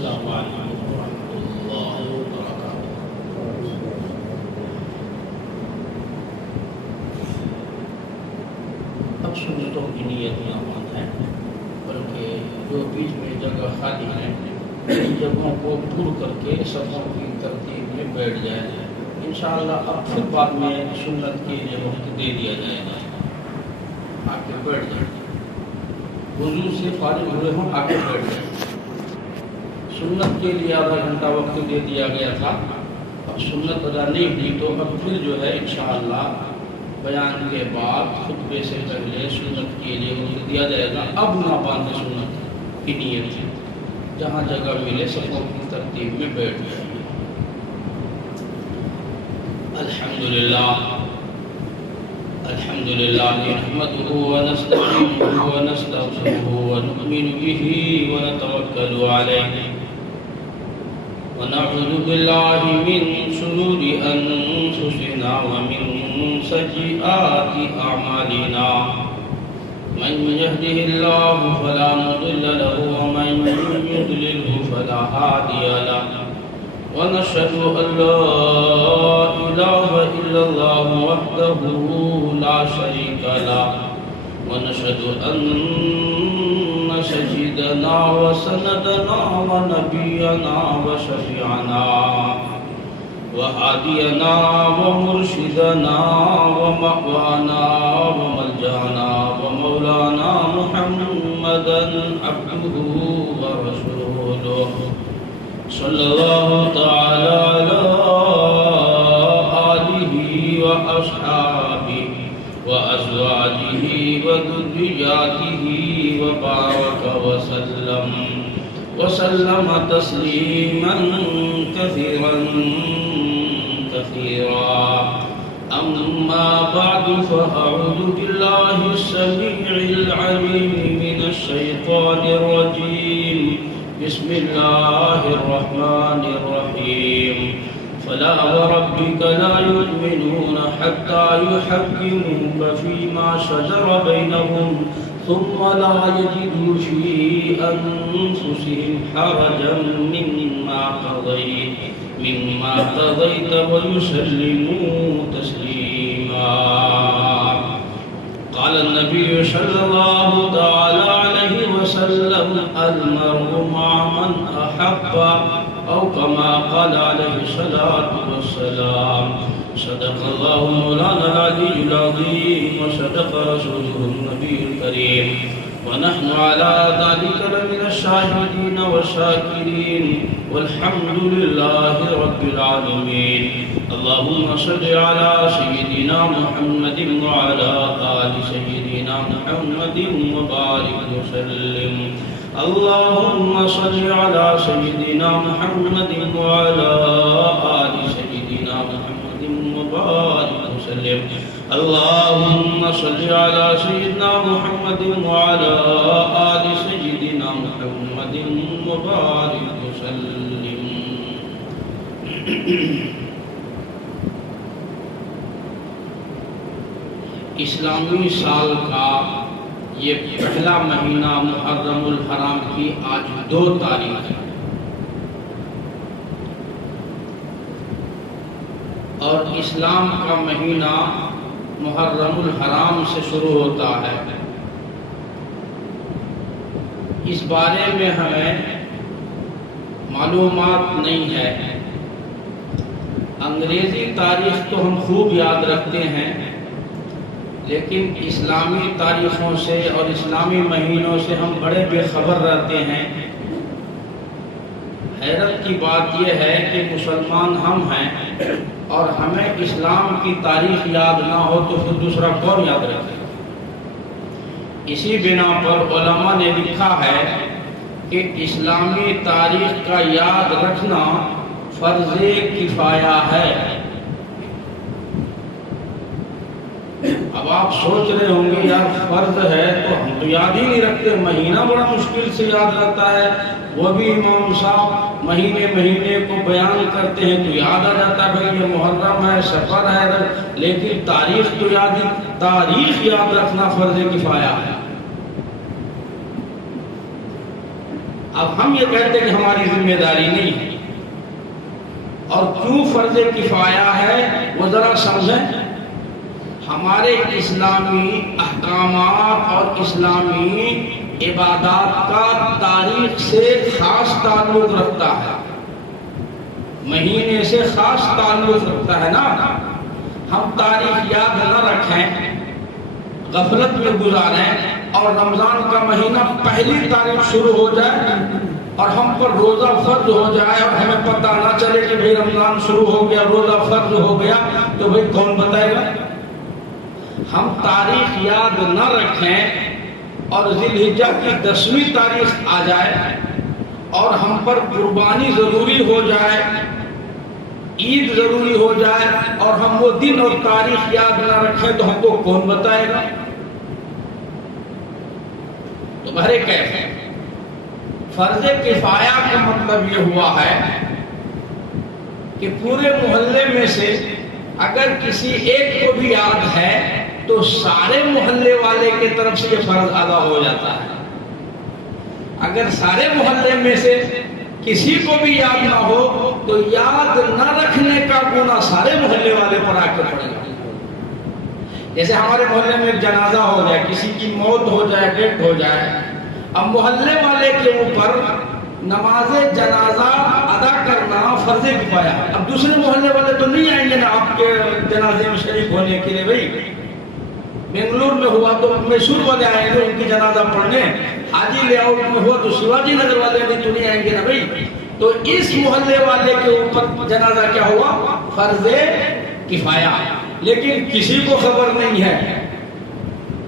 السلام علیکم ورحمۃ اللہ وبرکاتہ۔ اب سنتوں کی نیت نہ بند ہے، بلکہ جو بیچ میں جگہ خالی ہے ان جگہوں کو پور کر کے صفوں کی ترتیب میں بیٹھ جائے۔ انشاءاللہ اب پھر بعد میں سنت کے لیے وقت دے دیا جائے گا، آ کے بیٹھ جائیں، وضو سے فارغ ہوئے ہوں آ کے بیٹھ جائیں۔ سنت کے لیے آدھا گھنٹہ وقت دے دیا گیا تھا، اب سنت ادا نہیں ہوئی تو اب پھر جو ہے انشاءاللہ بیان کے بعد خطبے سے پہلے سنت کے لیے وقت دیا جائے گا۔ اب نہ باندھے سنت کی نیت سے، جہاں جگہ ملے صفوں کی ترتیب میں بیٹھ جائیں۔ الحمدللہ نحمده ونستعینه ونستغفره ونؤمن به ونتوکل علیہ ونعوذ باللہ من شرور انفسنا ومن سیئات اعمالنا، من يهده الله فلا مضل له ومن يضلله فلا هادي له، ونشهد أن لا إله إلا الله وحده لا شريك له، ونشهد أن سيدنا وسندنا ونبينا وشفيعنا وهادينا ومرشدنا ومأوانا وملجأنا ومولانا محمدا عبده ورسوله، صلی اللہ تعالی علی آلہ واصحابہ وازواجہ وذریاتہ وبارک وسلم تسلیما کثیرا کثیرا، اما بعد فاعوذ باللہ السمیع العلیم من الشیطان الرجیم، بسم اللہ الرحمن الرحیم، فلا وربک لا یؤمنون حتی یحکموک فیما شجر بینہم ثم لا یجدوا فی انفسہم حرجا مما قضیت ویسلموا تسلیما۔ قال النبي صلى الله تعالى عليه وسلم المرء مع من أحب، أو كما قال عليه الصلاة والسلام، صدق الله مولانا العلي العظيم وصدق رسوله النبي الكريم، ونحن على ذلك لمن الشاهدين والشاكرين، والحمد لله رب العالمين۔ اللهم صل على سيدنا محمد وعلى آل سيدنا محمد وبارك وسلم۔ اللهم صل على سيدنا محمد وعلى آل سيدنا محمد وبارك وسلم۔ اللهم صل على سيدنا محمد وعلى آل سيدنا محمد وبارك وسلم۔ اسلامی سال کا یہ پہلا مہینہ محرم الحرام کی آج 2 تاریخ ہے، اور اسلام کا مہینہ محرم الحرام سے شروع ہوتا ہے۔ اس بارے میں ہمیں معلومات نہیں ہے۔ انگریزی تاریخ تو ہم خوب یاد رکھتے ہیں، لیکن اسلامی تاریخوں سے اور اسلامی مہینوں سے ہم بڑے بے خبر رہتے ہیں۔ حیرت کی بات یہ ہے کہ مسلمان ہم ہیں اور ہمیں اسلام کی تاریخ یاد نہ ہو تو پھر دوسرا کون یاد رکھے گا؟ اسی بنا پر علماء نے لکھا ہے کہ اسلامی تاریخ کا یاد رکھنا فرض کفایہ ہے۔ اب آپ سوچ رہے ہوں گے یار فرض ہے تو ہم تو یاد ہی نہیں رکھتے، مہینہ بڑا مشکل سے یاد رہتا ہے، وہ بھی امام صاحب مہینے کو بیان کرتے ہیں تو یاد آ جاتا ہے بھائی یہ محرم ہے، سفر ہے، لیکن تاریخ تو تاریخ یاد رکھنا فرض کفایہ ہے۔ اب ہم یہ کہتے ہیں کہ ہماری ذمہ داری نہیں ہے، اور کیوں فرض کفایہ ہے وہ ذرا سمجھیں۔ ہمارے اسلامی احکامات اور اسلامی عبادات کا تاریخ سے خاص تعلق رکھتا ہے، مہینے سے خاص تعلق رکھتا ہے نا۔ ہم تاریخ یاد نہ رکھیں، غفلت میں گزاریں، اور رمضان کا مہینہ پہلی تاریخ شروع ہو جائے اور ہم پر روزہ فرض ہو جائے اور ہمیں پتہ نہ چلے کہ بھئی رمضان شروع ہو گیا، روزہ فرض ہو گیا، تو بھئی کون بتائے گا؟ ہم تاریخ یاد نہ رکھیں اور ذی الحجہ کی 10ویں تاریخ آ جائے اور ہم پر قربانی ضروری ہو جائے، عید ضروری ہو جائے، اور ہم وہ دن اور تاریخ یاد نہ رکھیں تو ہم کو کون بتائے گا؟ تو بہرے کیف ہے، فرض کفایہ کا مطلب یہ ہوا ہے کہ پورے محلے میں سے اگر کسی ایک کو بھی یاد ہے تو سارے محلے والے کی طرف سے یہ فرض ادا ہو جاتا ہے۔ اگر سارے محلے میں سے کسی کو بھی یاد نہ ہو تو یاد نہ رکھنے کا گناہ سارے محلے والے پر آ کے پڑے گا۔ جیسے ہمارے محلے میں ایک جنازہ ہو جائے، کسی کی موت ہو جائے، ڈیتھ ہو جائے، اب محلے والے کے اوپر نماز جنازہ ادا کرنا فرض کفایہ ہے۔ اب دوسرے محلے والے تو نہیں آئیں گے نا آپ کے جنازے میں شریک ہونے کے لیے، بھائی بنگلور میں ہوا تو میسور والے آئیں گے ان کی جنازہ پڑھنے، حاجی لے آؤٹ میں ہوا تو شیواجی نگر والے تو نہیں آئیں گے نا بھائی۔ تو اس محلے والے کے اوپر جنازہ کیا ہوا؟ فرض کفایہ۔ لیکن کسی کو خبر نہیں ہے،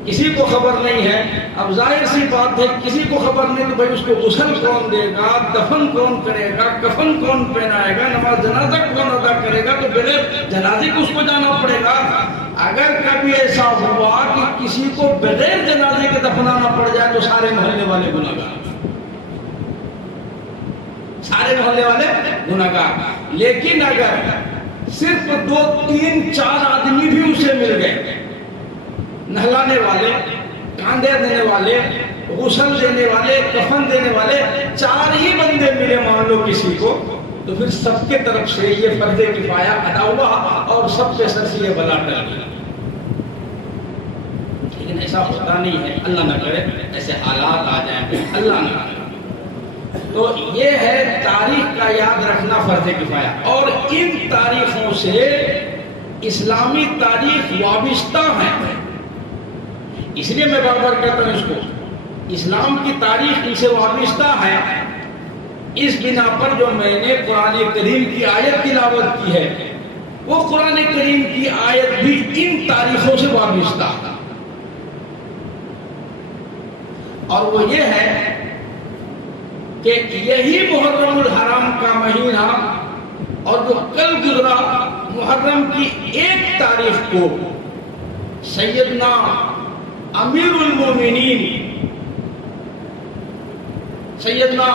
کسی کو خبر نہیں ہے، اب ظاہر سی بات ہے کسی کو خبر نہیں تو بھائی اس کو غسل کون دے گا، دفن کون کرے گا، کفن کون پہنائے گا، نماز جنازہ کون ادا کرے گا، تو بغیر جنازے کو اس کو جانا پڑے گا۔ اگر کبھی ایسا ہوا کہ کسی کو بغیر جنازے کے دفنانا پڑ جائے تو سارے محلے والے گناہگار، سارے محلے والے گناہگار۔ لیکن اگر صرف 2 3 4 آدمی بھی اسے مل گئے، نہلانے والے، کاندھے دینے والے، غسل دینے والے، کفن دینے والے، 4 ہی بندے ملے مان لو کسی کو، تو پھر سب کے طرف سے یہ فرض کفایہ ادا ہوا اور سب کے سر سے یہ بلا ٹل گیا۔ لیکن ایسا ہوتا نہیں ہے، اللہ نہ کرے ایسے حالات آ جائیں، اللہ نہ کرے۔ تو یہ ہے تاریخ کا یاد رکھنا فرض کفایہ، اور ان تاریخوں سے اسلامی تاریخ وابستہ ہے۔ اس لیے میں بار بار کہتا ہوں اس کو، اسلام کی تاریخ ان سے وابستہ ہے۔ اس بنا پر جو میں نے قرآن کریم کی آیت تلاوت کی ہے، وہ قرآن کریم کی آیت بھی ان تاریخوں سے وابستہ ہے، اور وہ یہ ہے کہ یہی محرم الحرام کا مہینہ، اور جو کل گزرا محرم کی 1 تاریخ کو سیدنا امیر المومنین سیدنا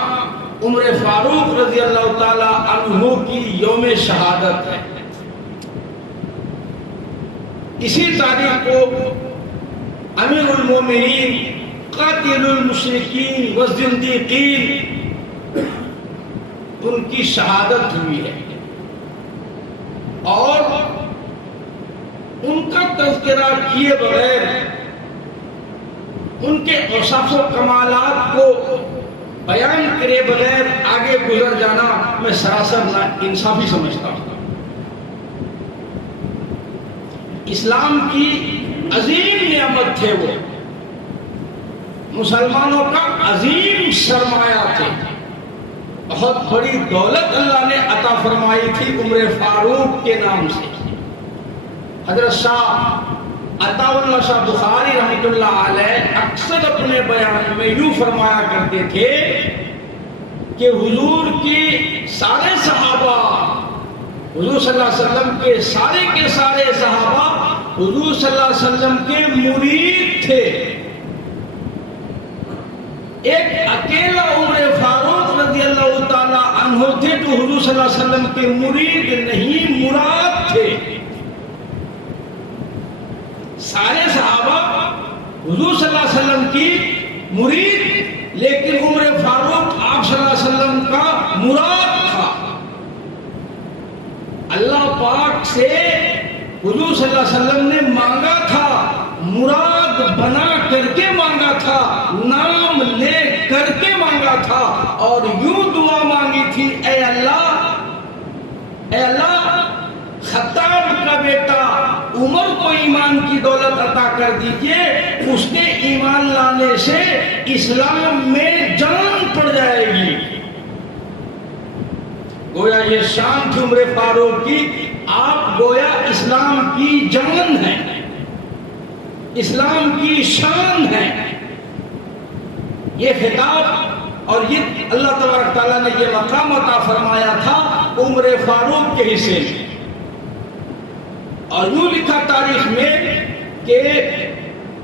عمر فاروق رضی اللہ تعالی عنہ کی یوم شہادت ہے۔ اسی تاریخ کو امیر المومنین قاتل المشرکین والزندیقین ان کی شہادت ہوئی ہے، اور ان کا تذکرہ کیے بغیر ان کے اوصاف و کمالات کو بیان کرے بغیر آگے گزر جانا میں سراسر نا انصافی سمجھتا ہوں۔ اسلام کی عظیم نعمت تھے وہ، مسلمانوں کا عظیم سرمایہ تھے، بہت بڑی دولت اللہ نے عطا فرمائی تھی عمر فاروق کے نام سے۔ حضرت شاہ عطا اللہ شاہ بخاری رحمۃ اللہ علیہ اکثر اپنے بیان میں یوں فرمایا کرتے تھے کہ حضور کی سارے صحابہ، حضور صلی اللہ علیہ وسلم کے سارے صحابہ حضور صلی اللہ علیہ وسلم کے مرید تھے۔ ایک اکیلا عمر فاروق رضی اللہ تعالی عنہ تھے جو حضور صلی اللہ علیہ وسلم کے مرید نہیں، مراد تھے۔ سارے صحابہ حضور صلی اللہ علیہ وسلم کی مرید، لیکن عمر فاروق آپ صلی اللہ علیہ وسلم کا مراد تھا۔ اللہ پاک سے حضور صلی اللہ علیہ وسلم نے مانگا تھا، مراد بنا کر کے مانگا تھا، نام لے کر کے مانگا تھا، اور یوں دعا مانگی تھی، اے اللہ، اے اللہ، خطاب کا بیٹا عمر کو ایمان کی دولت عطا کر دیجئے، اس کے ایمان لانے سے اسلام میں جان پڑ جائے گی۔ گویا یہ شان تھی عمر فاروق کی، آپ گویا اسلام کی جان ہیں، اسلام کی شان ہے۔ یہ خطاب اور یہ اللہ تبارک تعالیٰ نے یہ مقام عطا فرمایا تھا عمر فاروق کے حصے میں، اور یوں لکھا تاریخ میں کہ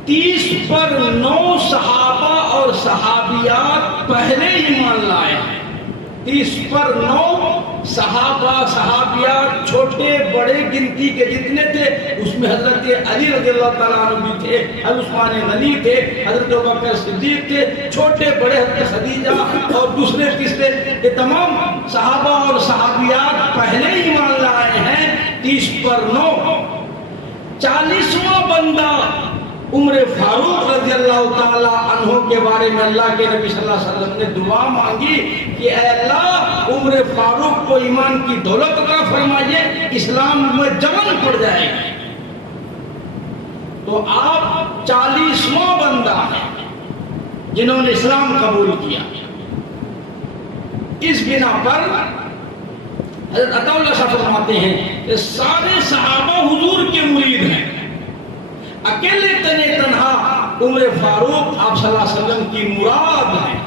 30 پر 9 صحابہ اور صحابیات پہلے ایمان لائے ہیں۔ 30 پر 9 صحابہ صحابیات، چھوٹے بڑے گنتی کے جتنے تھے، اس میں حضرت علی رضی اللہ تعالیٰ عنہ بھی تھے، حضرت عثمان غنی تھے، حضرت ابوبکر صدیق تھے، چھوٹے بڑے حضرت خدیجہ اور دوسرے تیسرے، یہ تمام صحابہ اور صحابیات پہلے ایمان لائے ہیں۔ 30 پر 9، 40واں بندہ عمر فاروق رضی اللہ تعالیٰ عنہ کے بارے میں اللہ کے نبی صلی اللہ علیہ وسلم نے دعا مانگی کہ اے اللہ، عمر فاروق کو ایمان کی دولت عطا فرمائیے، اسلام میں جان پڑ جائے گی۔ تو آپ 40واں بندہ ہیں جنہوں نے اسلام قبول کیا۔ اس بنا پر حضرت عطا اللہ صاحب فرماتے ہیں کہ سارے صحابہ حضور کے مرید ہیں، اکیلے تنے تنہا عمر فاروق آپ صلی اللہ علیہ وسلم کی مراد ہیں،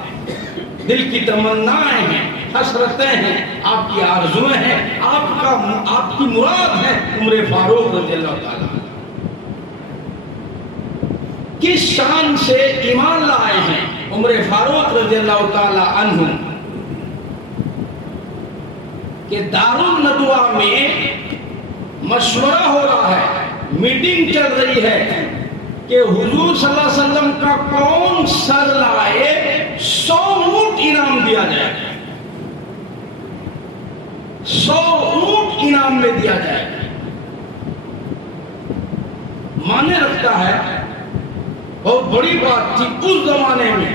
دل کی تمنائیں ہیں، حسرتیں ہیں، آپ کی آرزویں ہیں، آپ کی مراد ہے عمر فاروق رضی اللہ تعالیٰ۔ کس شان سے ایمان لائے ہیں عمر فاروق رضی اللہ تعالیٰ عنہ کہ دارالندوہ میں مشورہ ہو رہا ہے، میٹنگ چل رہی ہے کہ حضور صلی اللہ علیہ وسلم کا کون سر لائے 100 اونٹ انعام دیا جائے، 100 اونٹ انعام میں دیا جائے۔ معنی رکھتا ہے، بہت بڑی بات تھی اس زمانے میں۔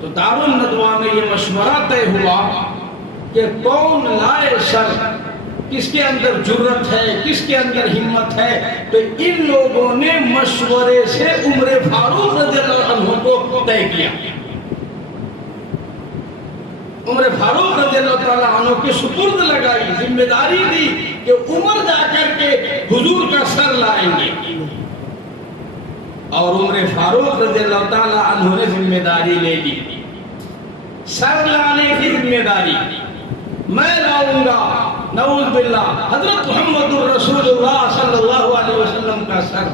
تو دارالندوہ میں یہ مشورہ طے ہوا کہ کون لائے سر، کس کے اندر جرت ہے، کس کے اندر ہمت ہے۔ تو ان لوگوں نے مشورے سے عمر فاروق رضی اللہ عنہ کو طے کیا، عمر فاروق رضی اللہ تعالیٰ عنہ کے سپرد لگائی، ذمہ داری دی کہ عمر جا کر کے حضور کا سر لائیں گے، اور عمر فاروق رضی اللہ تعالیٰ عنہ نے ذمہ داری لے لی، سر لانے کی ذمہ داری میں لاؤں گا، نعوذ باللہ، حضرت محمد الرسول اللہ صلی اللہ علیہ وسلم کا سر۔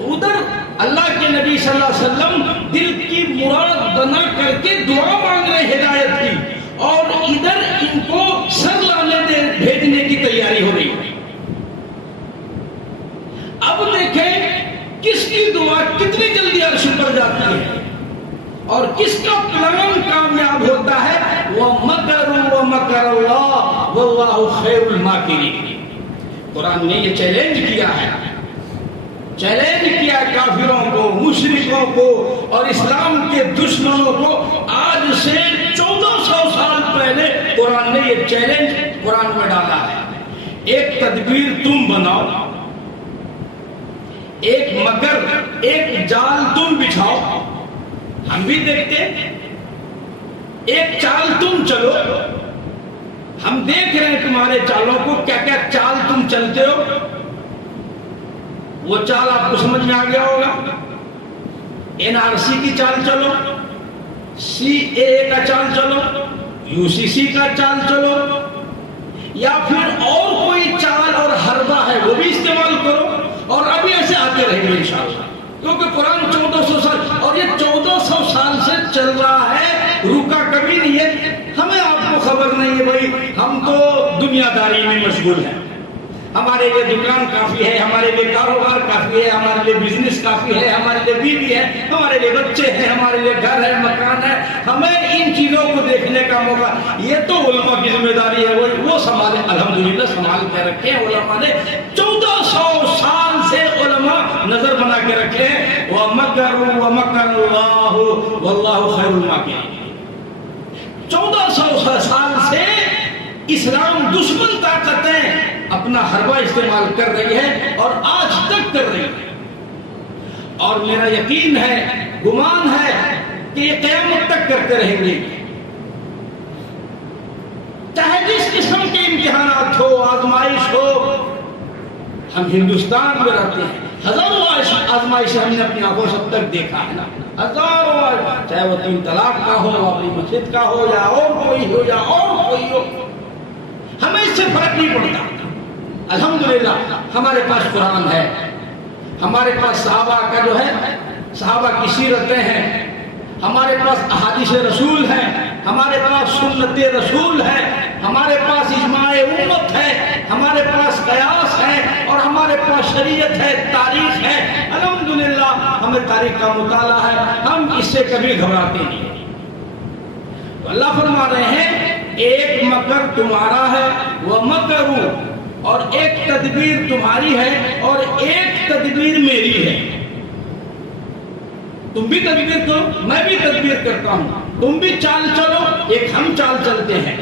ادھر اللہ کے نبی صلی اللہ علیہ وسلم دل کی مراد بنا کر کے دعا مانگ رہے ہدایت کی، اور ادھر ان کو سر لانے بھیجنے کی تیاری ہو رہی ہے۔ اب دیکھیں کس کی دعا کتنی جلدی عرش پر جاتی ہے اور کس کا پلان کامیاب ہوتا ہے۔ وَمَكَرُوا وَمَكَرَ اللَّهُ وَاللَّهُ خَيْرُ الْمَاكِرِينَ۔ قرآن نے یہ چیلنج کیا ہے، چیلنج کیا کافروں کو، مشرکوں کو اور اسلام کے دشمنوں کو۔ آج سے 1400 سال پہلے قرآن نے یہ چیلنج قرآن میں ڈالا ہے۔ ایک تدبیر تم بناؤ، ایک مکر، ایک جال تم بچھاؤ، ہم بھی دیکھتے، ایک چال تم چلو، ہم دیکھ رہے ہیں تمہارے چالوں کو، کیا کیا چال تم چلتے ہو۔ وہ چال آپ کو سمجھ میں آ گیا ہوگا، NRC کی چال چلو، CAA کا چال چلو، UCC کا چال چلو، یا پھر اور کوئی چال اور حربہ ہے وہ بھی استعمال کرو، اور ابھی ایسے آتے رہیں گے انشاءاللہ، کیونکہ قرآن 1400 سال، اور یہ 1400 سال سے چل رہا ہے، رکا کبھی نہیں ہے۔ ہمیں آپ کو خبر نہیں ہے بھائی، ہم تو دنیا داری میں مشغول ہیں، ہمارے لیے دکان کافی ہے، ہمارے لیے کاروبار کافی ہے، ہمارے لیے بزنس کافی ہے، ہمارے لیے بیوی ہے، ہمارے لیے بچے ہیں، ہمارے لیے گھر ہے، مکان ہے. ہمیں ان چیزوں کو دیکھنے کا موقع، یہ تو علماء کی ذمہ داری ہے، وہ سنبھالے. الحمدللہ سنبھال کے رکھے ہیں علماء نے. 1400 سال سے علماء نظر بنا کے رکھے ہیں. وَمَكَرُوا وَمَكَرَ اللَّهُ وَاللَّهُ خَيْرُ الْمَاكِرِينَ. 1400 سال سے اسلام دشمن طاقتیں اپنا حربہ استعمال کر رہی ہے اور آج تک کر رہی ہے. اور میرا یقین ہے، گمان ہے کہ یہ قیامت تک کرتے رہیں گے. چاہے جس قسم کے امتحانات ہو، آزمائش ہو. ہم ہندوستان میں رہتے ہیں، ہزاروں آزمائش ہم نے اپنی آنکھوں سے اب تک دیکھا ہے نا. ہزاروں، چاہے وہ 3 طلاق کا ہو، اپنی مسجد کا ہو، یا اور کوئی ہو، یا اور کوئی ہو، ہمیں اس سے فرق نہیں پڑتا. الحمدللہ ہمارے پاس قرآن ہے، ہمارے پاس صحابہ کا جو ہے صحابہ کی سیرتیں ہیں، ہمارے پاس احادیث رسول ہیں، ہمارے پاس سنت رسول ہے، ہمارے پاس اجماع امت ہے، ہمارے پاس قیاس ہے، اور ہمارے پاس شریعت ہے، تاریخ ہے. الحمدللہ ہمیں تاریخ کا مطالعہ ہے، ہم اس سے کبھی گھبراتے نہیں. تو اللہ فرما رہے ہیں ایک مکر تمہارا ہے، وَمَكَرُوا، اور ایک تدبیر تمہاری ہے اور ایک تدبیر میری ہے. تم بھی تدبیر کرو، میں بھی تدبیر کرتا ہوں. تم بھی چال چلو، ایک ہم چال چلتے ہیں.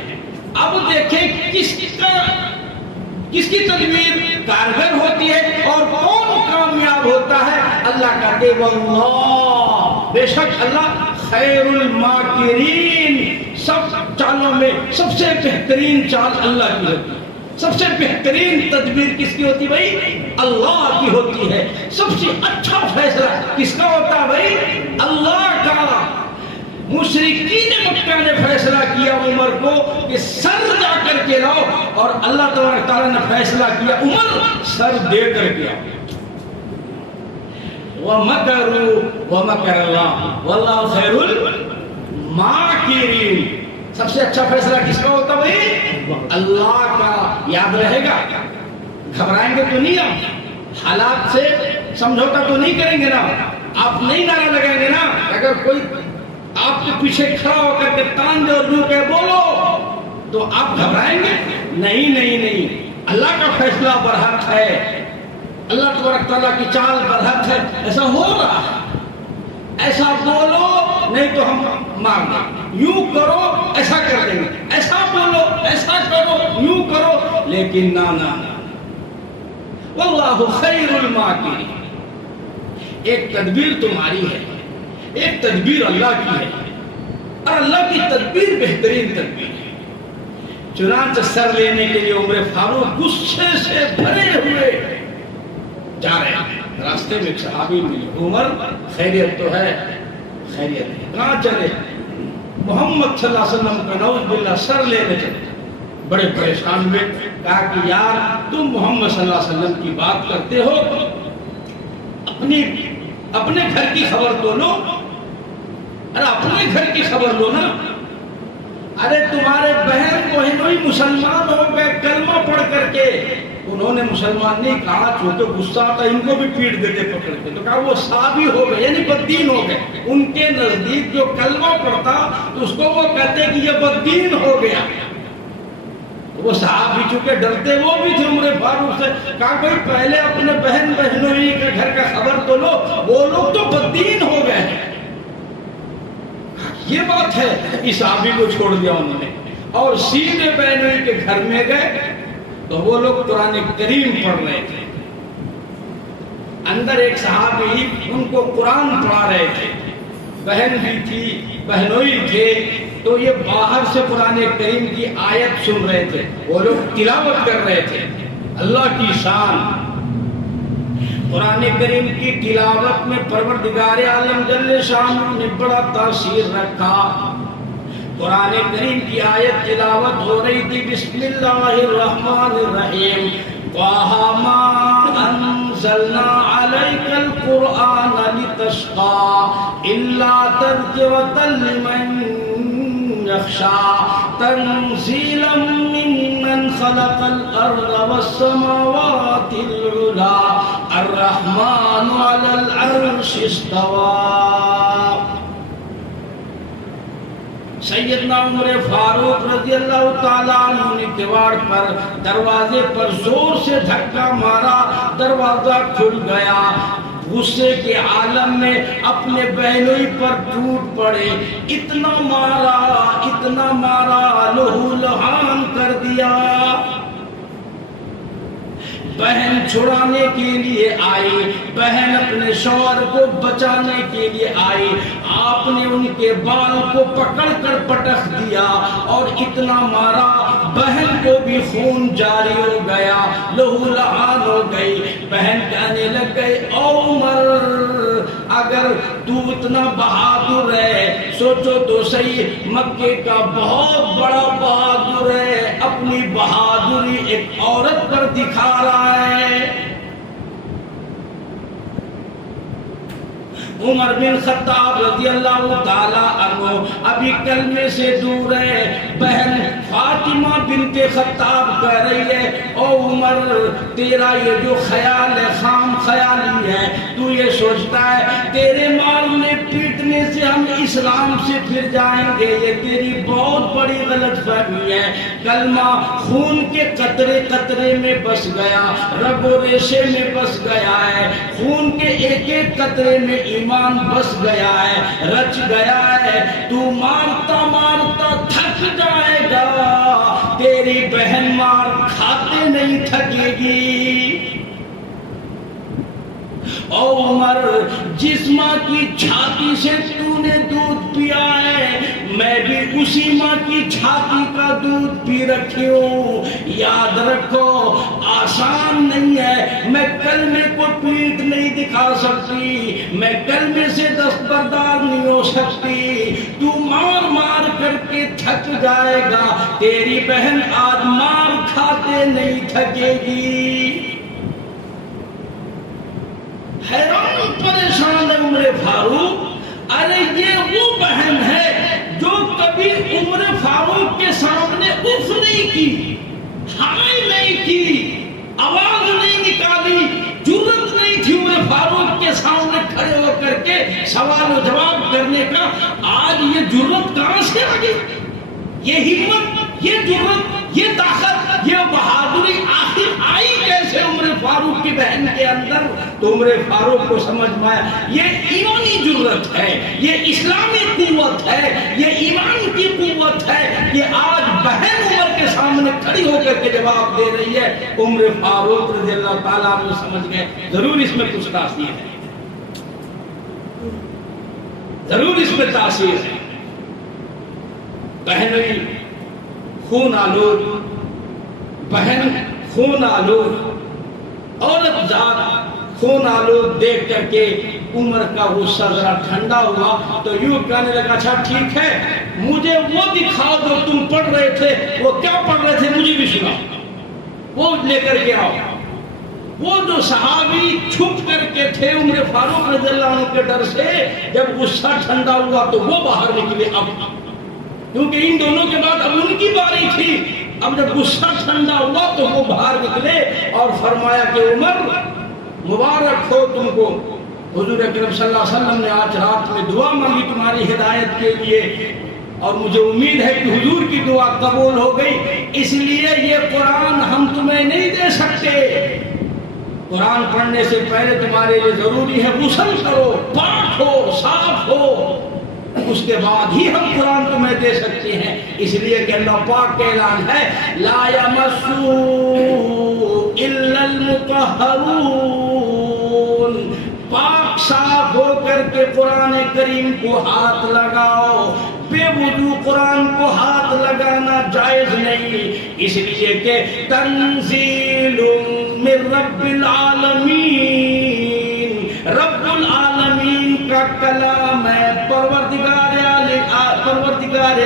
اب دیکھیں کس کی تدبیر کارگر ہوتی ہے اور کون کامیاب ہوتا ہے. اللہ کا کہ واللہ، بے شک اللہ خیر الماکرین، سب چالوں میں سب سے بہترین چال اللہ کی ہوتی ہے. سب سے بہترین تدبیر کس کی ہوتی ہے بھائی؟ اللہ کی ہوتی ہے. سب سے اچھا فیصلہ کس کا ہوتا ہے بھائی؟ اللہ کا. مشرکین مکہ نے فیصلہ کیا عمر کو کہ سر جا کر کے لاؤ، اور اللہ تبارک تعالیٰ نے فیصلہ کیا عمر سر دے کر کے آؤ. وَمَكَرُوا وَمَكَرَ اللَّهُ وَاللَّهُ خَيْرُ الْمَاكِرِينَ. سب سے اچھا فیصلہ کس کا ہوتا بھائی؟ اللہ کا. یاد رہے گا، گھبرائیں گے تو نہیں، آپ حالات سے سمجھوتا تو نہیں کریں گے نا، آپ نہیں نعرہ لگائیں گے نا. اگر کوئی آپ کے پیچھے کھڑا ہو کر کے تان دے اور یوں کہ بولو تو آپ گھبرائیں گے؟ نہیں نہیں نہیں. اللہ کا فیصلہ برحق ہے، اللہ تبارک تعالیٰ کی چال برحق ہے. ایسا ہو رہا ہے، ایسا بولو نہیں تو ہم مار دیں، یوں کرو ایسا کر دیں گے، ایسا بولو ایسا کرو یوں کرو. لیکن نہ، واللہ خیر الماکرین. ایک تدبیر تمہاری ہے، ایک تدبیر اللہ کی ہے، اور اللہ کی تدبیر بہترین تدبیر ہے. چنانچہ سر لینے کے لیے عمر فاروق غصے سے بھرے ہوئے جا رہے ہیں. راستے میں ایک صحابی ملے. عمر خیریت تو ہے؟ خیریت ہے. کہاں چلے؟ محمد صلی اللہ علیہ وسلم کا نعوذ باللہ سر لینے چلے. بڑے پریشان ہوئے. کہا کہ یار تم محمد صلی اللہ علیہ وسلم کی بات کرتے ہو، اپنے گھر کی خبر تو لو. ارے اپنے گھر کی خبر لو نا. ارے تمہارے بہن بہنوئی مسلمان ہو گئے کلمہ پڑھ کر کے. انہوں نے مسلمان نہیں کہا، چونکہ غصہ آتا ان کو بھی پیٹ دیتے پکڑ کے. تو کہا وہ صحابی ہو گئے، یعنی بددین ہو گئے. ان کے نزدیک جو کلمہ پڑھتا تو اس کو وہ کہتے کہ یہ بددین ہو گیا. وہ صحابی چونکہ ڈرتے وہ بھی تھے عمر فاروق سے. کہا کوئی پہلے اپنے بہن بہنوئی کے گھر کا خبر تو لو، وہ لوگ تو بددین ہو گئے ہیں. یہ بات ہے. اس صحابی کو چھوڑ دیا انہوں نے اور سیدھے بہنوئی کے گھر میں گئے. تو وہ لوگ قرآن کریم پڑھ رہے تھے. اندر ایک صحابی ان کو قرآن پڑھا رہے تھے. بہن بھی تھی، بہنوئی تھے. تو یہ باہر سے قرآن کریم کی آیت سن رہے تھے. وہ لوگ تلاوت کر رہے تھے. اللہ کی شان. قرآن کریم کی تلاوت میں پروردگار عالم جل شانہ نے بڑا تاثیر رکھا. قرآن کریم کی آیت تلاوت ہو رہی تھی. بسم اللہ الرحمن الرحیم. طٰہٰ مَا أَنزَلْنَا عَلَيْكَ الْقُرْآنَ لِتَشْقَىٰ إِلَّا تَذْكِرَةً لِمَن يَخْشَىٰ تَنزِيلًا مِّمَّنْ خلق الارض والسماوات العلا الرحمن علی العرش استوى. سیدنا عمر فاروق رضی اللہ تعالیٰ عنہ نے کواڑ پر دروازے پر زور سے دھکا مارا، دروازہ کھل گیا. غصے کے عالم میں اپنے بہنوئی پر ٹوٹ پڑے، اتنا مارا لہو لہان کر دیا. بہن چھڑانے کے لیے آئی، بہن اپنے شوہر کو بچانے کے لیے آئی، آپ نے ان کے بال کو پکڑ کر پٹخ دیا اور اتنا مارا بہن کو بھی خون جاری ہو گیا، لہو لہان ہو گئی. بہن کہنے لگ گئی او عمر اگر تو اتنا بہادر ہے سوچو تو صحیح، مکے کا بہت بڑا بہادر ہے، اپنی بہادری ایک عورت پر دکھا رہا ہے. عمر بن خطاب رضی اللہ تعالیٰ عنہ ابھی کلمے سے دور ہے. بہن فاطمہ بنت خطاب کہہ رہی ہے او عمر تیرا یہ جو خیال ہے خام خیالی ہے، تو یہ سوچتا ہے تیرے مال میں پیٹنے سے ہم اسلام سے پھر جائیں گے، یہ تیری بہت بڑی غلط فہمی ہے. کلمہ خون کے قطرے قطرے میں بس گیا، رگ و ریشے میں بس گیا ہے، خون کے ایک ایک قطرے میں ایمان بس گیا ہے، رچ گیا ہے. تو مارتا مارتا تھک جائے گا، تیری بہن مار کھاتے نہیں تھکے گی. او عمر جس ماں کی چھاتی سے تو نے دودھ پیا ہے میں بھی اسی ماں کی چھاتی کا دودھ پی رکھی ہوں. یاد رکھو آسان نہیں ہے، میں کلمے کو پیٹ نہیں دکھا سکتی، میں کلمے سے دستبردار نہیں ہو سکتی. تو مار مار کر کے تھک جائے گا، تیری بہن آج مار کھاتے نہیں تھکے گی. حیران پریشان ہے عمر فاروق، ارے یہ وہ بہن ہے جو کبھی عمر فاروق کے سامنے اف نہیں کی، ہائے نہیں کی، آواز نہیں نکالی، جرأت نہیں تھی عمر فاروق کے سامنے کھڑے ہو کر کے سوال و جواب کرنے کا. آج یہ جرأت کہاں سے آ گئی؟ یہ ہمت، یہ جرأت، یہ طاقت، یہ بہادری آخر آئی کیسے عمر فاروق کی بہن کے اندر؟ تو عمر فاروق کو سمجھ میں آیا یہ ایمانی جرأت ہے، یہ اسلامی قوت ہے، یہ ایمان کی قوت ہے کہ آج بہن عمر کے سامنے کھڑی ہو کر کے جواب دے رہی ہے. عمر فاروق رضی اللہ تعالیٰ عنہ سمجھ گئے ضرور اس میں کچھ تاثیر ہے، ضرور اس میں تاثیر ہے. بہن خون آلود، بہن خون آلود، عورت ذات خون آلود دیکھ کر کے عمر کا غصہ ذرا ٹھنڈا ہوا تو یوں کہنے لگا اچھا ٹھیک ہے مجھے وہ دکھاؤ جو تم پڑھ رہے تھے. وہ کیا پڑھ رہے تھے مجھے بھی سنا، وہ لے کر کے آؤ. وہ جو صحابی چھپ کر کے تھے عمر فاروق رضی اللہ عنہ کے ڈر سے، جب غصہ ٹھنڈا ہوا تو وہ باہر نکلے. اب کیونکہ ان دونوں کے بعد اب ان کی باری تھی، اب جب غصہ ٹھنڈا ہوا تو وہ باہر نکلے اور فرمایا کہ عمر مبارک ہو تم کو، حضور اکرم صلی اللہ علیہ وسلم نے آج رات میں دعا مانگی تمہاری ہدایت کے لیے اور مجھے امید ہے کہ حضور کی دعا قبول ہو گئی، اس لیے یہ قرآن ہم تمہیں نہیں دے سکتے. قرآن پڑھنے سے پہلے تمہارے لیے ضروری ہے غسل کرو، پاک ہو، صاف ہو، اس کے بعد ہی ہم قرآن تمہیں دے سکتے ہیں. اس لیے کہ اللہ پاک کا اعلان ہے لا یمسو الا المطہرون، پاک صاف ہو کر کے قرآن کریم کو ہاتھ لگاؤ، بے وضو قرآن کو ہاتھ لگانا جائز نہیں. اس لیے کہ تنزیل من رب العالمین، رب العالمین کا کلام ہے، پروردگار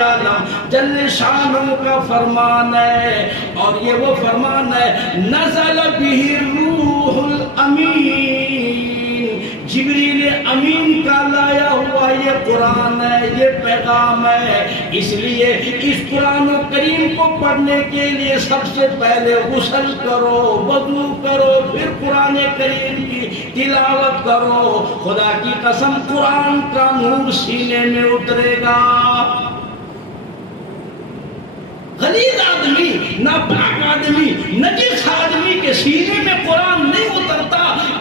عالم جل شانہ کا فرمان ہے. اور یہ وہ فرمان ہے نزل به الروح الامین، جبریل امین کا لایا ہوا یہ قرآن ہے، یہ پیغام ہے۔ اس لیے اس قرآن کریم کو پڑھنے کے لیے سب سے پہلے غسل کرو، وضو کرو، پھر قرآن کریم کی تلاوت کرو۔ خدا کی قسم قرآن کا نور سینے میں اترے گا۔ غلیظ آدمی، ناپاک آدمی، نجس آدمی کے سینے میں قرآن نہیں اترتا۔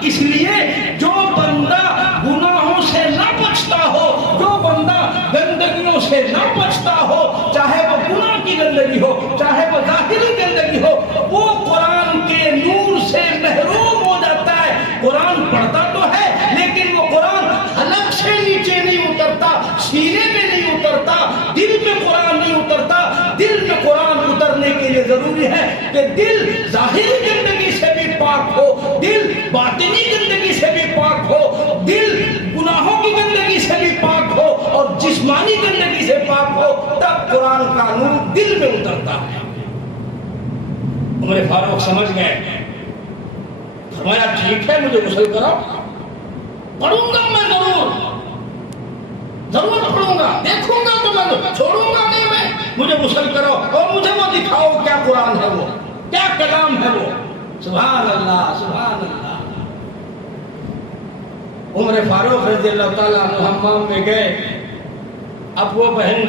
اس لیے جو بندہ گناہوں سے نہ بچتا ہو، جو بندہ گندگیوں سے نہ بچتا ہو، چاہے وہ گناہ کی گندگی ہو، چاہے وہ ظاہری گندگی ہو، وہ قرآن کے نور سے محروم ہو جاتا ہے۔ قرآن پڑھتا تو ہے لیکن وہ قرآن حلق سے نیچے نہیں اترتا، سینے میں نہیں اترتا، دل میں قرآن نہیں اترتا۔ دل میں قرآن اترنے کے لیے ضروری ہے کہ دل ظاہری گندگی سے بھی پاک ہو، دل باطنی گندگی سے بھی پاک ہو، دل گناہوں کی گندگی سے بھی پاک ہو اور جسمانی گندگی سے پاک ہو، تب قرآن کا نور دل میں اترتا ہے۔ عمر فاروق سمجھ گئے، فرمایا ٹھیک ہے مجھے غسل کرو، پڑھوں گا میں ضرور پڑھوں گا، دیکھوں گا تو میں چھوڑوں گا نہیں، میں مجھے غسل کرو اور مجھے وہ دکھاؤ کیا قرآن ہے، وہ کیا کلام ہے وہ۔ سبحان اللہ، سبحان اللہ۔ عمر فاروق رضی اللہ تعالیٰ عنہ حمام میں گئے، اب وہ بہن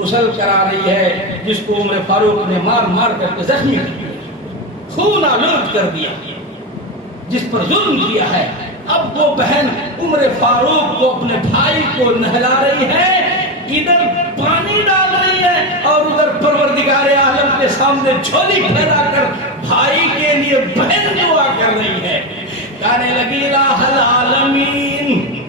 غسل کرا رہی ہے جس کو عمر فاروق نے مار مار کر کے زخمی کر دیا، خون آلود کر دیا، جس پر ظلم کیا ہے۔ اب وہ بہن عمر فاروق کو اپنے بھائی کو نہلا رہی ہے، ادھر پانی ڈال رہی ہے اور ادھر پروردگار عالم کے سامنے جھولی پھیلا کر بھائی کے لیے بہن دعا کر رہی ہے، کہنے لگی الہ العالمین،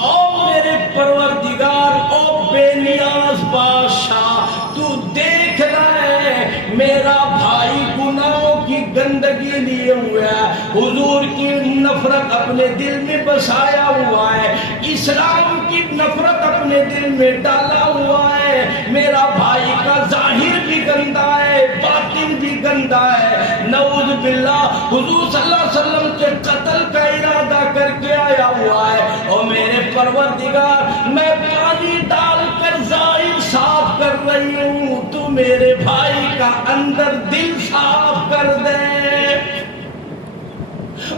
او میرے پروردگار، او بے نیاز بادشاہ، تو دیکھ رہا ہے میرا بھائی گناہوں کی گندگی لیے ہوا ہے، حضور کی نفرت اپنے دل میں بسایا ہوا ہے، اسلام کی نفرت اپنے دل میں ڈالا ہوا ہے، میرا بھائی کا ظاہر بھی گندا ہے، باطن بھی گندا ہے، نعوذ باللہ حضور صلی اللہ علیہ وسلم کے قتل کا ارادہ کر کے آیا ہوا ہے، اور میرے پروردگار میں پانی ڈال کر ظاہر صاف کر رہی ہوں، تو میرے بھائی کا اندر دل صاف کر دے،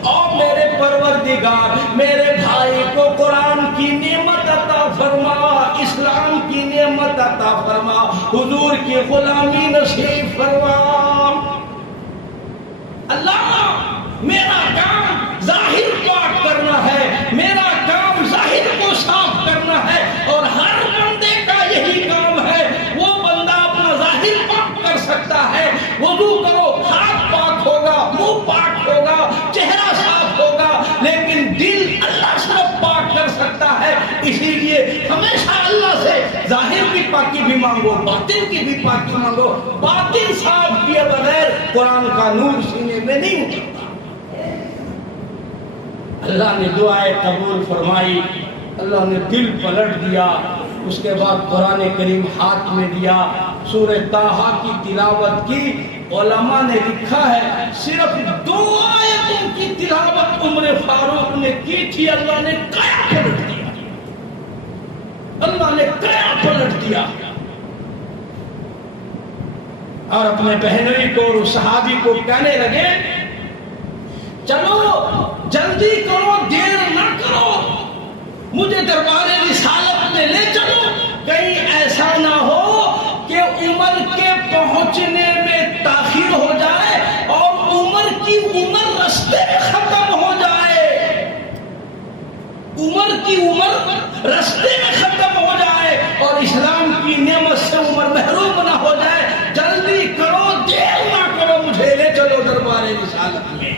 اور میرے پروردگار میرے بھائی کو قرآن کی نعمت عطا فرما، اسلام کی نعمت عطا فرما، حضور کی غلامی نصیب فرما۔ اللہ میرا کام ظاہر پاک کرنا ہے، میرا کام ظاہر کو صاف کرنا ہے، اور ہر بندے کا یہی کام ہے۔ وہ بندہ اپنا ظاہر پاک کر سکتا ہے، وضو کرو ہاتھ پاک ہوگا، منہ پاک ہوگا، چہرہ صاف ہوگا، لیکن دل اللہ صرف پاک کر سکتا ہے۔ اسی لیے ہمیشہ اللہ سے ظاہر کی پاکی بھی مانگو، باطن کی بھی پاکی مانگو، باطن صاف کیے بغیر قرآن کا نور سینے میں نہیں اترتا۔ اللہ نے دعائیں قبول فرمائی، اللہ نے دل پلٹ دیا، اس کے بعد قرآن کریم ہاتھ میں دیا، سورہ طٰہٰ کی تلاوت کی۔ علماء نے لکھا ہے صرف 2 آیتوں کی تلاوت عمر فاروق نے کی تھی، اللہ نے قیا پلٹ دیا، اللہ نے قیا پلٹ دیا، اور اپنے بہنوئی کو اور صحابی کو کہنے لگے چلو جلدی کرو، دیر نہ کرو، مجھے دربار رسالت میں لے چلو، کہیں ایسا نہ ہو کہ عمر کے پہنچنے میں تاخیر ہو جائے اور عمر کی عمر رستے میں ختم ہو جائے، عمر کی عمر رستے میں ختم ہو جائے اور اسلام کی نعمت سے عمر محروم نہ ہو جائے، جلدی کرو، دیر نہ کرو، مجھے لے چلو دربار رسالت میں۔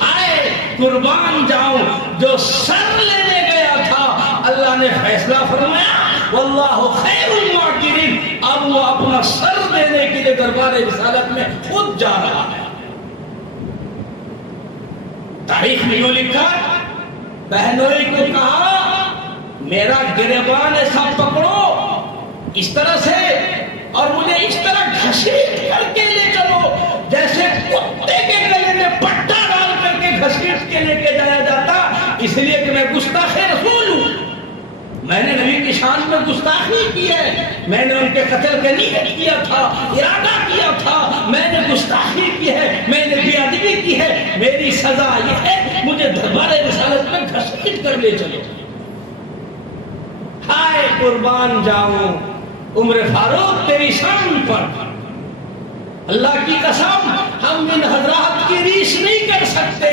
ہائے قربان جاؤں، جو سر لینے گیا تھا اللہ نے فیصلہ فرمایا واللہ خیر الماکرین، اب وہ اپنا سر دینے کے لیے دربار رسالت میں خود جا رہا ہے۔ تاریخ میں یوں لکھا، بہنوئی کو کہا میرا گریبان ایسا پکڑو اس طرح سے اور مجھے اس طرح گھسیٹ کر کے لے چلو جیسے کتے کے گلے میں پٹا ڈال کر کے گھسیٹ کے لے کے جایا جاتا، اس لیے کہ میں گستاخ رسول ہوں، میں نے نبی کی شان میں گستاخی کی ہے، میں نے ان کے قتل کا نیت کیا تھا، ارادہ کیا تھا، میں نے گستاخی کی ہے، میں نے بے ادبی کی ہے، میری سزا یہ ہے، مجھے دربار رسالت میں گھسیٹ کر لے چلو۔ ہائے قربان جاؤں عمر فاروق تیری شان پر، اللہ کی قسم ہم ان حضرات کی ریس نہیں کر سکتے۔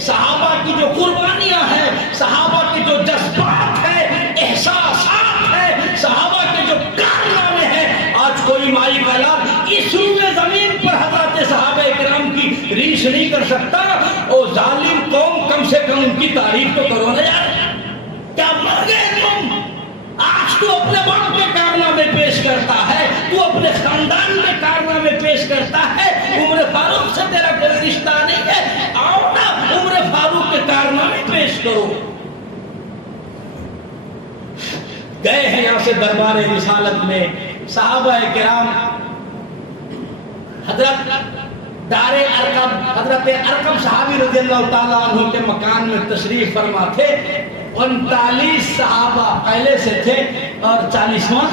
صحابہ کی جو قربانیاں ہیں، صحابہ کے جو جذبات ہیں، احساسات ہیں، صحابہ کے جو کارنامے ہیں، آج کوئی مائی بالا اس روئے زمین پر حضرات صحابہ کرام کی ریس نہیں کر سکتا۔ او ظالم قوم، کم سے کم ان کی تعریف تو کرو نا یار، کیا مر گئے تم؟ آج تو اپنے باپ کے کارنامے پیش کرتا ہے، تو اپنے خاندان میں کارنامے پیش کرتا ہے، عمر فاروق سے تیرا کوئی رشتہ نہیں ہے، آؤ نا عمر فاروق کے کارنامے پیش کرو۔ گئے ہیں یہاں سے دربار رسالت میں صحابہ کرام، حضرت دار ارقم، حضرت ارقم صحابی رضی اللہ تعالیٰ عنہ کے مکان میں تشریف فرما تھے۔ 39 صحابہ پہلے سے تھے اور 40واں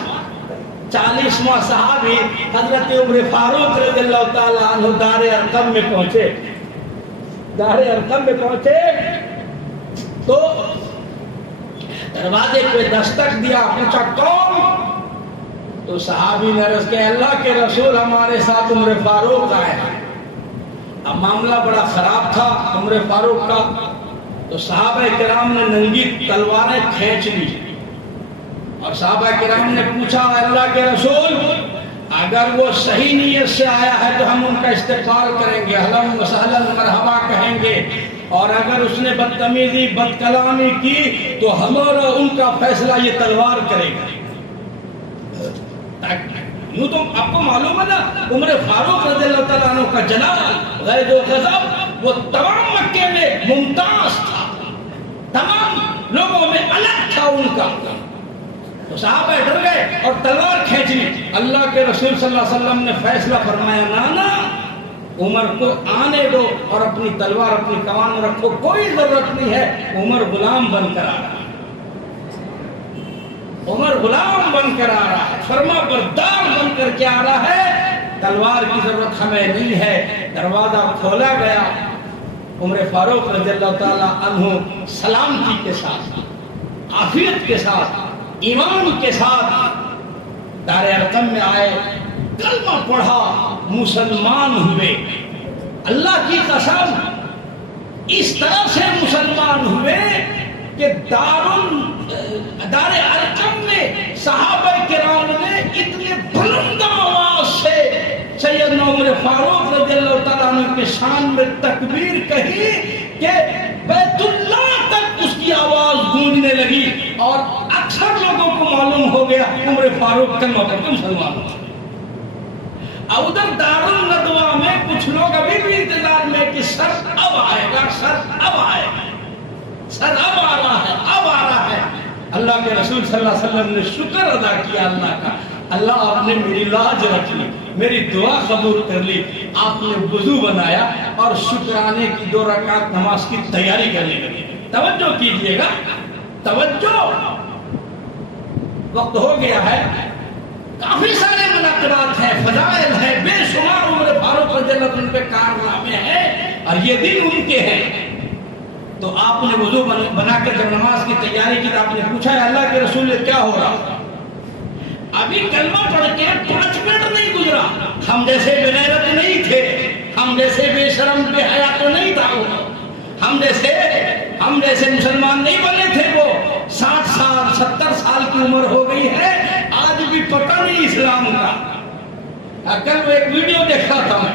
صحابی حضرت عمر فاروق رضی اللہ تعالیٰ عنہ دار ارقم میں پہنچے۔ دار ارقم میں پہنچے تو دروازے پہ دستک دیا، پوچھا کون؟ تو صحابی نے عرض کیا اللہ کے رسول ہمارے ساتھ عمر فاروق آئے۔ اب معاملہ بڑا خراب تھا عمر فاروق کا، تو صحابہ کرام نے ننگی تلواریں کھینچ لی اور صحابہ کرام نے پوچھا اللہ کے رسول اگر وہ صحیح نیت سے آیا ہے تو ہم ان کا استقبال کریں گے، اہلا و سہلا مرحبا کہیں گے، اور اگر اس نے بدتمیزی بد کلامی کی تو ہمارا ان کا فیصلہ یہ تلوار کرے گا۔ یوں تو آپ کو معلوم ہے نا عمر فاروق رضی اللہ تعالیٰ عنہ کا جلال غیظ و غضب وہ تمام مکے میں ممتاز تھا، تمام لوگوں میں الگ تھا ان کا۔ تو صحابہ ڈر گئے اور تلوار کھینچ لی۔ اللہ کے رسول صلی اللہ علیہ وسلم نے فیصلہ فرمایا نانا عمر کو آنے دو اور اپنی تلوار اپنی کمان میں رکھو، کوئی ضرورت نہیں ہے، عمر غلام بن کر آ رہا ہے، عمر غلام بن کر آ رہا ہے، فرما بردار بن کر کے آ رہا ہے، تلوار کی ضرورت ہمیں نہیں ہے۔ دروازہ کھولا گیا، عمر فاروق رضی اللہ تعالیٰ عنہ سلامتی کے ساتھ، عافیت کے ساتھ، ایمان کے ساتھ دار ارقم میں آئے، کلمہ پڑھا، مسلمان ہوئے۔ اللہ کی قسم اس طرح سے مسلمان ہوئے کہ دار ارقم میں صحابہ کرام نے اتنے بلند آواز سے سیدنا عمر فاروق رضی اللہ تعالیٰ عنہ کے شان میں تکبیر کہی کہ بیت اللہ تک اس کی آواز گونجنے لگی، اور اکثر لوگوں کو معلوم ہو گیا عمر فاروق کلمہ پڑھ کے مسلمان ہوا۔ ادھر دارالندوا میں کچھ لوگ ابھی بھی انتظار میں کہ سر اب آئے گا، سر اب آئے گا، سر اب آ رہا ہے، اب آ رہا ہے۔ اللہ کے رسول صلی اللہ علیہ وسلم نے شکر ادا کیا اللہ کا، اللہ آپ نے میری لاج رکھ لی، میری دعا قبول کر لی۔ آپ نے وضو بنایا اور شکرانے کی 2 رکعت نماز کی تیاری کرنے لگے۔ توجہ کیجئے گا، توجہ، وقت ہو گیا ہے، کافی سارے مناقبات ہیں، فضائل ہیں، بے شمار عمر فاروق رضی اللہ عنہ کے کارنامے ہیں اور یہ دن ان کے ہیں۔ تو آپ نے وضو بنا کر جب نماز کی تیاری کی تو آپ نے پوچھا ہے اللہ کے رسول کیا ہو رہا؟ ابھی کلمہ پڑھ کے 5 منٹ نہیں گزرا، ہم جیسے بے غیرت نہیں تھے، ہم جیسے بے شرم بے حیا تو نہیں تھا وہ، ہم جیسے مسلمان نہیں بنے تھے وہ۔ 60 سال 70 سال کی عمر ہو گئی ہے، آج بھی پتہ نہیں اسلام کا۔ کل ایک ویڈیو دیکھا تھا میں،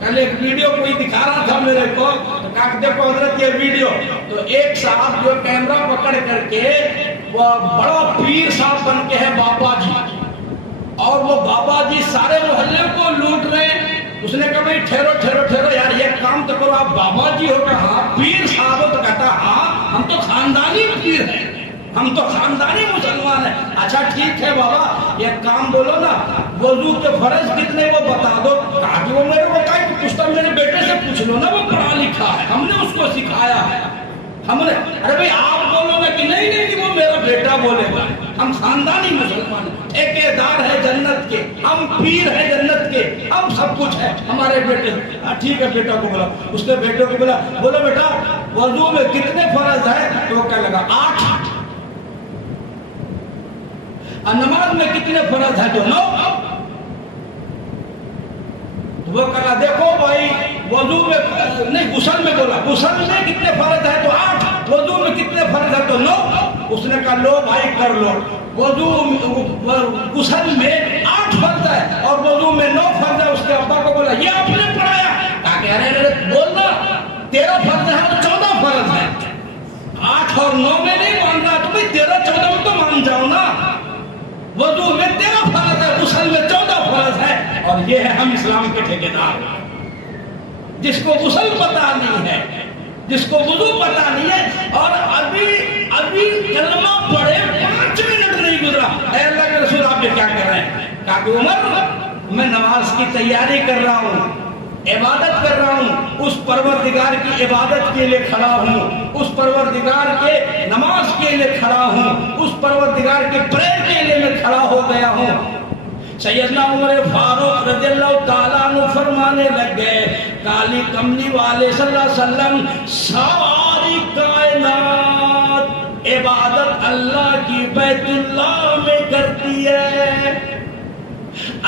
کل ایک ویڈیو کوئی دکھا رہا تھا میرے کو، تو کہا دیکھو حضرت یہ ویڈیو، تو ایک صاحب جو کیمرہ پکڑ کر کے وہ بڑا پیر صاحب بن کے ہے بابا جی، اور وہ بابا جی سارے محلے کو لوٹ رہے ہیں۔ اس نے کہا بھائی ٹھہرو ٹھہرو ٹھہرو یار، یہ کام تو کرو، آپ بابا جی ہو کہا ہاں پیر صاحب ہو، تو کہتا ہاں ہم تو خاندانی پیر ہیں، ہم تو خاندانی مسلمان ہیں۔ اچھا ٹھیک ہے بابا یہ کام بولو نا، وضو کے فرض کتنے وہ بتا دو۔ کہا کہ وہ میرے کو کہا کہ پوچھتا میرے بیٹے سے پوچھ لو نا، وہ پڑھا لکھا ہے، ہم نے اس کو سکھایا ہے، ہم نے۔ ارے بھائی آپ بولو نا کہ نہیں وہ میرا بیٹا بولے ہم خاندانی مسلمان ہیں، ٹھیکیدار ہے جنت کے، ہم پیر ہیں جنت کے، ہم سب کچھ ہے ہمارے بیٹے۔ ٹھیک ہے، بیٹا کو بولا، اس نے بیٹے کو بولا، بولو بیٹا وضو میں کتنے فرض ہے؟ تو وہ کہنے لگا 8۔ اور نماز میں کتنے فرض ہے؟ تو 9۔ وہ کہا دیکھو بھائی وضو میں نہیں، غسل میں بولا، غسل میں کتنے فرض ہے؟ تو 8۔ وضو میں کتنے فرض ہے؟ تو 9۔ اس نے کہا لو بھائی کر لو، غسل میں 8 فرض ہے اور وضو میں 9 فرض ہے۔ اس کے ابا کو بولا یہ آپ نے پڑھایا؟ کہا کہ ارے بولنا 13 فرض ہے تو 14 فرض ہے، 8 اور 9 میں نہیں مان رہا تو بھائی 13 14 میں تو مان جاؤ نا۔ وضو میں 13 فرض ہے، غسل میں 14 فرض ہے، اور یہ ہے ہم اسلام کے ٹھیکیدار۔ جس کو غسل پتا نہیں ہے، جس کو وضو پتا نہیں ہے، اور ابھی کلمہ پڑھے 5 منٹ نہیں گزرا، اے اللہ کے رسول آپ یہ کیا کر رہے ہیں؟ کہا کہ عمر میں نماز کی تیاری کر رہا ہوں، عبادت کر رہا ہوں، اس پروردگار کی عبادت کے لیے کھڑا ہوں، اس پروردگار کے نماز کے لیے کھڑا ہوں، اس پروردگار کے پریئر کے لیے میں کھڑا ہو گیا ہوں۔ سیدنا عمر فاروق رضی اللہ تعالیٰ عنہ فرمانے لگ گئے، کالی کملی والے صلی اللہ علیہ وسلم ساری کائنات عبادت اللہ کی بیت اللہ میں کرتی ہے،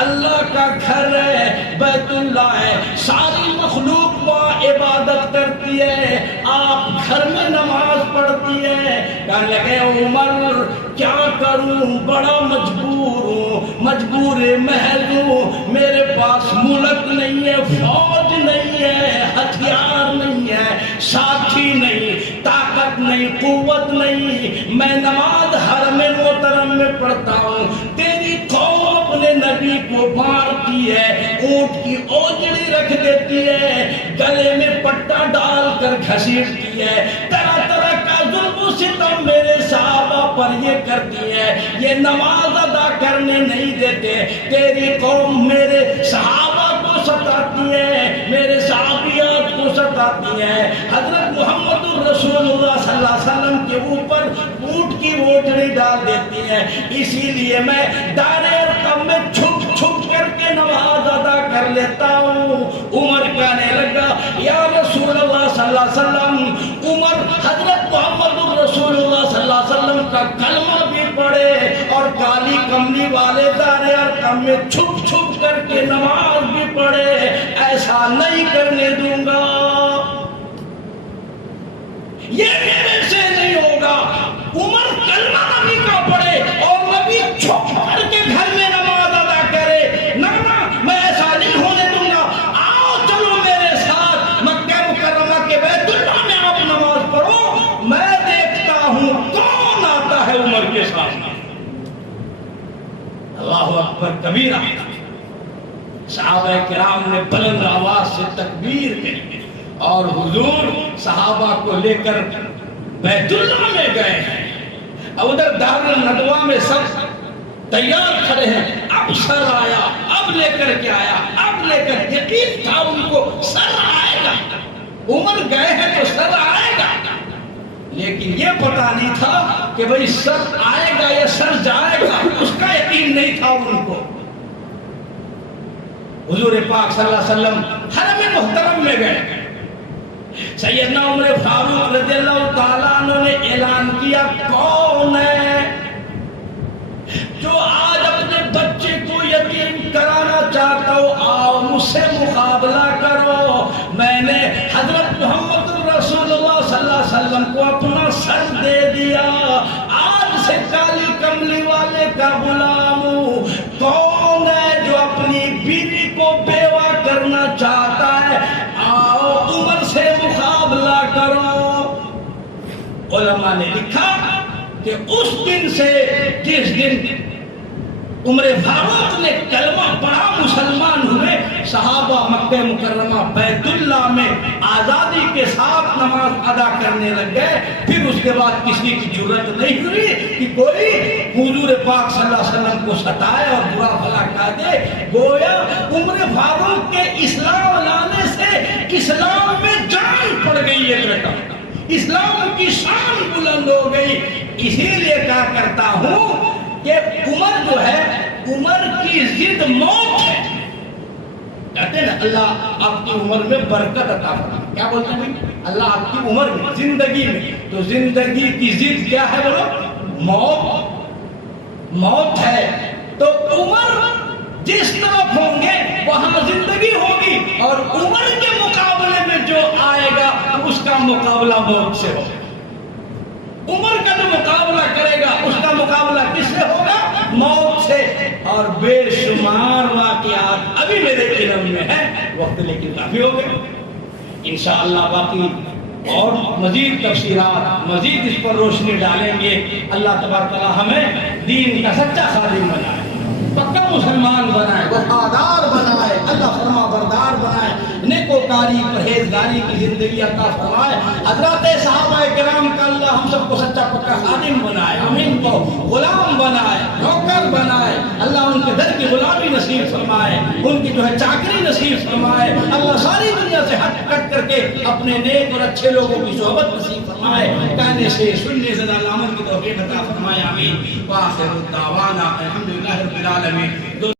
اللہ کا گھر ہے، بیت اللہ ہے، ساری مخلوق وہاں عبادت کرتی ہے، آپ گھر میں نماز پڑھتی ہے۔ کہنے لگے عمر کیا کروں، بڑا مجبور ہوں، مجبور محض ہوں، میرے پاس ملک نہیں ہے، فوج نہیں ہے، ہتھیار نہیں ہے، ساتھی نہیں، طاقت نہیں، قوت نہیں، میں نماز حرم محترم میں پڑھتا ہوں، تیری قوم اپنے نبی کو مارتی ہے، اونٹ کی اوجڑی رکھ دیتی ہے، گلے میں پٹا ڈال کر گھسیٹتی ہے، طرح طرح کا ظلم و ستم میرے صحابہ پر یہ کرتی ہے، یہ نماز ادا کرنے نہیں دیتے، تیری قوم میرے صحابہ کو ستاتی ہے، میرے صحابیات کو ستاتی ہے۔ حضرت محمد رسول اللہ صلی اللہ علیہ وسلم کے اوپر اونٹ کی اوجڑی ڈال دیتی ہے، اسی لیے میں دار ارقم میں چھپ چھپ کر کے نماز ادا کر لیتا ہوں۔ عمر کہنے لگا یا رسول اللہ صلی اللہ علیہ وسلم، عمر حضرت محمد رسول اللہ صلی اللہ علیہ وسلم کا کلمہ بھی پڑھے اور کالی کملی والے دار ارقم میں چھپ چھپ کر کے نماز بھی پڑھے، ایسا نہیں کرنے دوں گا، یہ میرے سے نہیں ہوگا۔ عمر کلمہ نبی کا پڑھے اور نبی چھپ کر کے گھر میں نماز ادا کرے، نہ میں ایسا نہیں ہونے دوں گا، آؤ چلو میرے ساتھ مکہ مکرمہ کے بیت اللہ میں آپ نماز پڑھو، میں دیکھتا ہوں کون آتا ہے عمر کے سامنے۔ اللہ اکبر کبیرہ، صحابہ کرام نے بلند آواز سے تکبیر کی اور حضور صحابہ کو لے کر بیت اللہ میں گئے ہیں، ادھر دار الندوہ میں سب تیار کھڑے ہیں، اب سر آیا، اب لے کر کے آیا، اب لے کر، یقین تھا ان کو سر آئے گا، عمر گئے ہیں تو سر آئے گا، لیکن یہ پتہ نہیں تھا کہ بھئی سر آئے گا یا سر جائے گا، اس کا یقین نہیں تھا ان کو۔ حضور پاک صلی اللہ علیہ وسلم حرم محترم میں گئے، سیدنا عمر فاروق رضی اللہ تعالیٰ عنہ نے اعلان کیا کون ہے جو آج اپنے بچے کو یتیم کرانا چاہتا ہو، آؤ مجھ سے مقابلہ کرو، میں نے حضرت محمد رسول اللہ صلی اللہ علیہ وسلم کو اپنا سر دے دیا، آج سے کالی کملی والے کا غلام ہوں، کون ہے جو اپنی بیوی کو بیوہ کرنا چاہتا ہے، آؤ عمر سے مقابلہ کرو۔ علماء نے لکھا کہ اس دن سے جس دن عمر فاروق نے کلمہ پڑھا مسلمان ہوئے، صحابہ مکہ مکرمہ بیت اللہ میں آزادی کے ساتھ نماز ادا کرنے لگ گئے۔ پھر اس کے بعد کسی کی جرت نہیں ہوئی کہ کوئی حضور پاک صلی اللہ علیہ وسلم کو ستائے اور برا بھلا کہہ دے۔ گویا عمر فاروق کے اسلام لانے سے اسلام میں جان پڑ گئی، ایک رقم اسلام کی شان بلند ہو گئی۔ اسی لیے کہا کرتا ہوں کہ عمر جو ہے، عمر کی ضد موت ہے. کہتے ہیں نا اللہ آپ کی عمر میں برکت عطا فرمائے. کیا بولتے ہیں بھائی؟ اللہ آپ کی عمر میں، زندگی میں. تو زندگی کی ضد کیا ہے بولو؟ موت. موت ہے. تو عمر جس طرف ہوں گے وہاں زندگی ہوگی، اور عمر کے مقابلے میں جو آئے گا اس کا مقابلہ موت سے ہوگا. عمر کا جو مقابلہ کرے گا اس کا مقابلہ کس سے ہوگا؟ موت سے. اور بے شمار واقعات ابھی میرے علم میں ہے، وقت لیکن کافی ہو گئے. انشاءاللہ باقی اور مزید تفصیلات، مزید اس پر روشنی ڈالیں گے. اللہ تبارک و تعالی ہمیں دین کا سچا خادم بنائے، پکا مسلمان بنائے، وفادار بنائے، اللہ فرما بردار بنائے، نیکوکاری پرہیزگاری کی زندگی عطا فرمائے. حضرات صحابہ کرام کا اللہ ہم سب کو سچا پکا خادم بنائے، ہم ان کو غلام بنائے، نوکر بنائے. اللہ ان کے در کی غلامی نصیب فرمائے، ان کی جو ہے چاکری نصیب فرمائے. اللہ ساری دنیا سے ہٹ کٹ کر کے اپنے نیک اور اچھے لوگوں کی صحبت نصیب فرمائے. کہنے سے سننے سے العمل کی توفیق عطا فرمائے. آمین. وآخر دعوانا الحمدللہ رب العالمین.